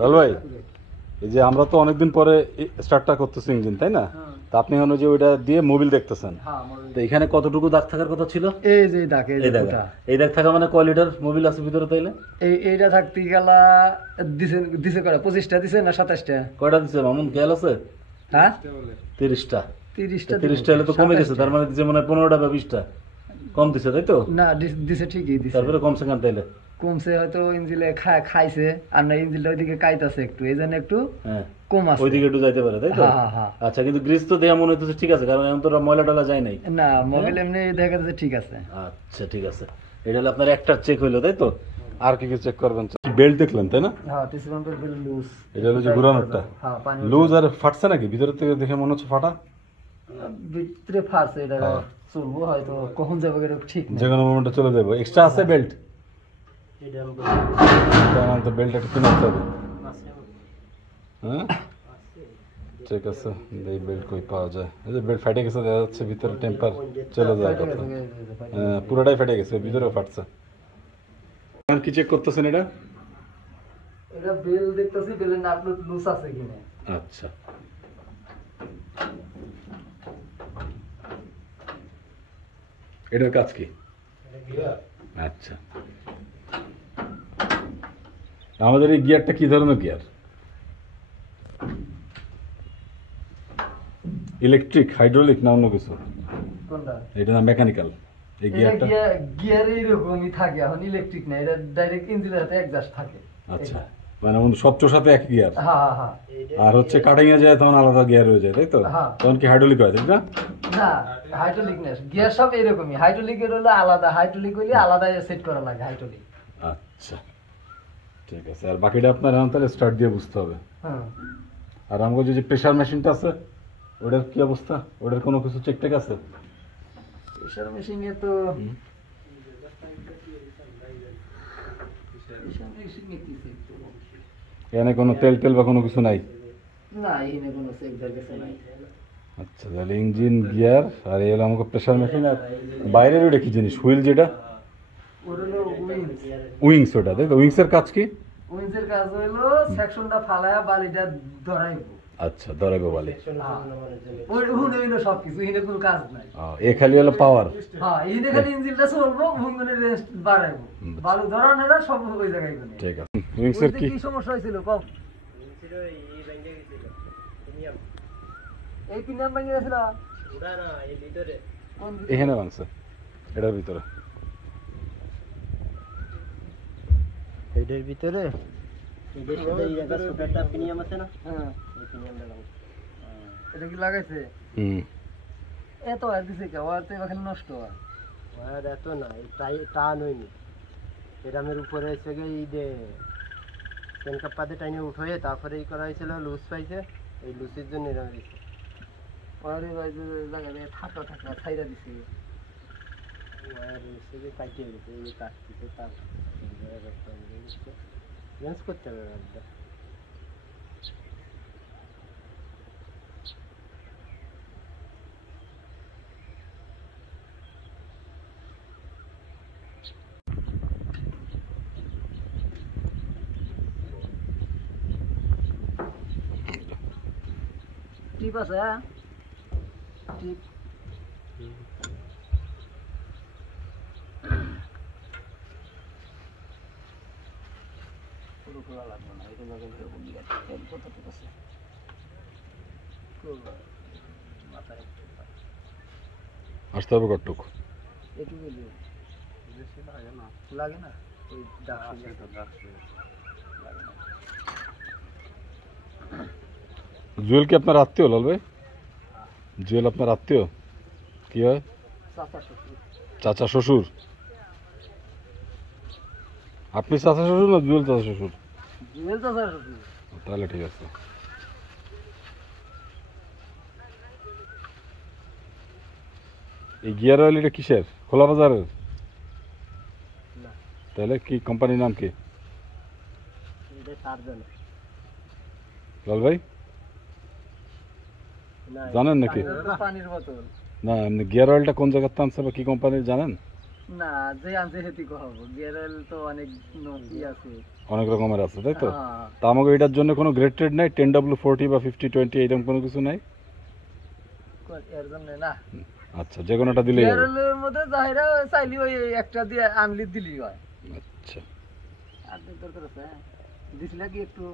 লাল ভাই, এই যে আমরা তো অনেকদিন পরে স্টার্টটা করতেছি ইঞ্জিন, তাই না? তা আপনি হলো যে ওইটা দিয়ে মোবিল দেখতেছেন, তো এখানে কতটুকু দাগ থাকার কথা ছিল? এই যে দাগ, এই দাগ থাকা মানে কয় লিটার মোবিল আছে ভিতরে তাইলে? এইটা থাকতে গেলা দিছে কয়টা, 25টা দিছে না 27টা? কয়টা দিছে মামুন, খেয়াল আছে? হ্যাঁ 30টা। 30টা হলে তো কমে গেছে, তার মানে দিছে মনে হয় 15টা বা 20টা কম দিছে, তাই তো? না দিছে, ঠিকই দিছে। তারপরে কমছে কেন তাইলে? কমছে হয়তো ইঞ্জিলে খাইছে, আর না ইঞ্জিলটা ওইদিকে কাইতাছে একটু, এই জন্য একটু কম আছে, ওইদিকে একটু যাইতে পারে, তাই তো? আচ্ছা, কিন্তু গ্রিস তো দেয়া মনে হচ্ছে ঠিক আছে, কারণ এখন তো ময়লা টলা যায় নাই। না, মোবিল এমনি দেখা যাচ্ছে ঠিক আছে। আচ্ছা ঠিক আছে, এটা হলো আপনার একটা চেক হইলো, তাই তো? আর কি কি চেক করবেন? বেল্ট দেখলেন, তাই না? হ্যাঁ, টিসি পাম্পের বেল্ট লুজ। এটা হলো যে ঘুরানোরটা লুজ, আর ফাটছে নাকি ভিতরে থেকে? দেখে মনে হচ্ছে ফাটা, ভিতরে ফাটছে। এটা চলবো হয়তো, কখন যাবে এটা ঠিক না, যে কোনো মোমেন্টে চলে যাবে। এক্সট্রা আছে বেল্ট? তো বেল্ট একটা কিনে আনতে হবে। হ্যাঁ ঠিক আছে, এই বেল্ট কই পাওয়া যায়? এই যে বেল্ট ফেটে গেছে, দেখা যাচ্ছে ভিতরে টেম্পার চলে যায় কথা। পুরোটাই ফেটে গেছে, ভিতরেও ফাটছে। এখন কি চেক করতেছেন এটা? এটা বেল দেখতেছি, বেলের নাট লুজ আছে কিনা। আচ্ছা, এটার কাজ কি? আচ্ছা, আমাদের এই গিয়ারটা কি ধরনের গিয়ার? ইলেকট্রিক, হাইড্রোলিক না অন্য কিছু? কোনটা? এটা না মেকানিক্যাল? এই গিয়ারটা গিয়ার এইরকমই থাকে, এখন ইলেকট্রিক না, এটা ডাইরেক্ট ইঞ্জিনের সাথে অ্যাডজাস্ট থাকে। আচ্ছা, মানে সবচেয়ে সাথে এক গিয়ার। হ্যাঁ হ্যাঁ। আর হচ্ছে কাটিং এ যায় তখন আলাদা গিয়ার হয়ে যায়, তাই তো? তখন কি হাইড্রোলিক হয়, তাই না? না, হাইড্রোলিক না, গিয়ার সব এরকমই। হাইড্রোলিকের হলো আলাদা, হাইড্রোলিক হইলে আলাদা সেট করা লাগে হাইড্রোলিক। আচ্ছা ঠিক আছে, আর বাকিটা আপনার এখন তাহলে স্টার্ট দিয়ে বুঝতে হবে। আর আমাদের যে প্রেসার মেশিনটা আছে, ওটার কি অবস্থা? ওটার কোনো কিছু চেক টেক আছে? প্রেসার মেশিনে তো এখানে কোনো তেল টেল বা কোনো কিছু নাই? না, এখানে কোনো চেক দেওয়ার কিছু নাই। আচ্ছা, তাহলে ইঞ্জিন, গিয়ার, আর এই হলো আমাকে প্রেসার মেশিন। আর বাইরের ওটা কি জিনিস, হুইল যেটা? উইংস, ওটা তাই তো? উইংসের কাজ কি? উইংসের কাজ হলো সেকশনটা ফালায়া বালিটা ধরাইবো। আচ্ছা, ধরাইবো বালি। ওই হইলো সবকিছু, এখানে কোনো কাজ নাই। এ খালি হলো পাওয়ার। হ্যাঁ, এখানে খালি ইঞ্জিনটা চলবো, হুঙ্গনের রেস্ট বাড়াইবো, বালু ধরানোরা সব ওই জায়গায় গেলে। ঠিক আছে। উইংসের কি সমস্যা হয়েছিল কম? এই পিনিয়াম ভেঙে গেছিল। ওটা না, এই ভিতরে এখানে ভাঙছে, এটার ভিতরে। এটার ভিতরে এটার সাথে এই জায়গা ছোটটা পিনিয়াম আছে না? হ্যাঁ, এই পিনিয়ামটা লাগাইছে। এটা কি লাগাইছে? এত আর দিছে কি? আর তো এখানে নষ্ট হয়। আর এত না, এই টান হয়নি। এরামের উপরে এসে গিয়ে এই যে পেনকাপ্পাতে টাইনে উঠে তারপরে এই করা হয়েছিল, লুজ পাইছে, এই লুজের জন্য এরকম দিছে। আর এই ভাই জায়গায় থাকা ছাইরা দিছে, আর এসে যে কাটিয়ে গেছে, এই কাটতেছে তার চেঞ্জ করতে হবে একটা। টিপ আছে, টিপ পুরো খোলা লাগবে না, এটা জায়গায় তেল কতটুকু আছে মাথায় আসতে হবে কতটুকু? এটুকু বেশি লাগে না, লাগে না, ওই জুয়েল কি আপনার আত্মীয় লাল ভাই? জুয়েল আপনার আত্মীয়? কি হয়? চাচা শ্বশুর? আপনি চাচা শ্বশুর না জুয়েল চাচা শ্বশুর? জুয়েল চাচা শ্বশুর। তাহলে ঠিক আছে। এই গিয়ার অয়েল এটা কিসের? খোলা বাজারের? তাহলে কি কোম্পানির নাম কি লাল ভাই, জানেন নাকি? পানির বোতল না, এমনি গিয়ার অয়েলটা কোন জায়গার আনছে বা কি কোম্পানির জানেন? না যে আনছে হেতি কহব গেরেল তো অনেক নতি আছে অনেক রকমের আছে তাই তো হ্যাঁ তা আমাকে এটার জন্য কোনো গ্রেড ট্রেড নাই 10W40 বা 5020 এরকম কোনো কিছু নাই এর জন্য না আচ্ছা যে কোনোটা দিলেই হবে গেরেলের মধ্যে যাইরা চাইলি ওই একটা দিয়ে আনলি দিলি হয় আচ্ছা আর দরকার আছে দিছিলা কি একটু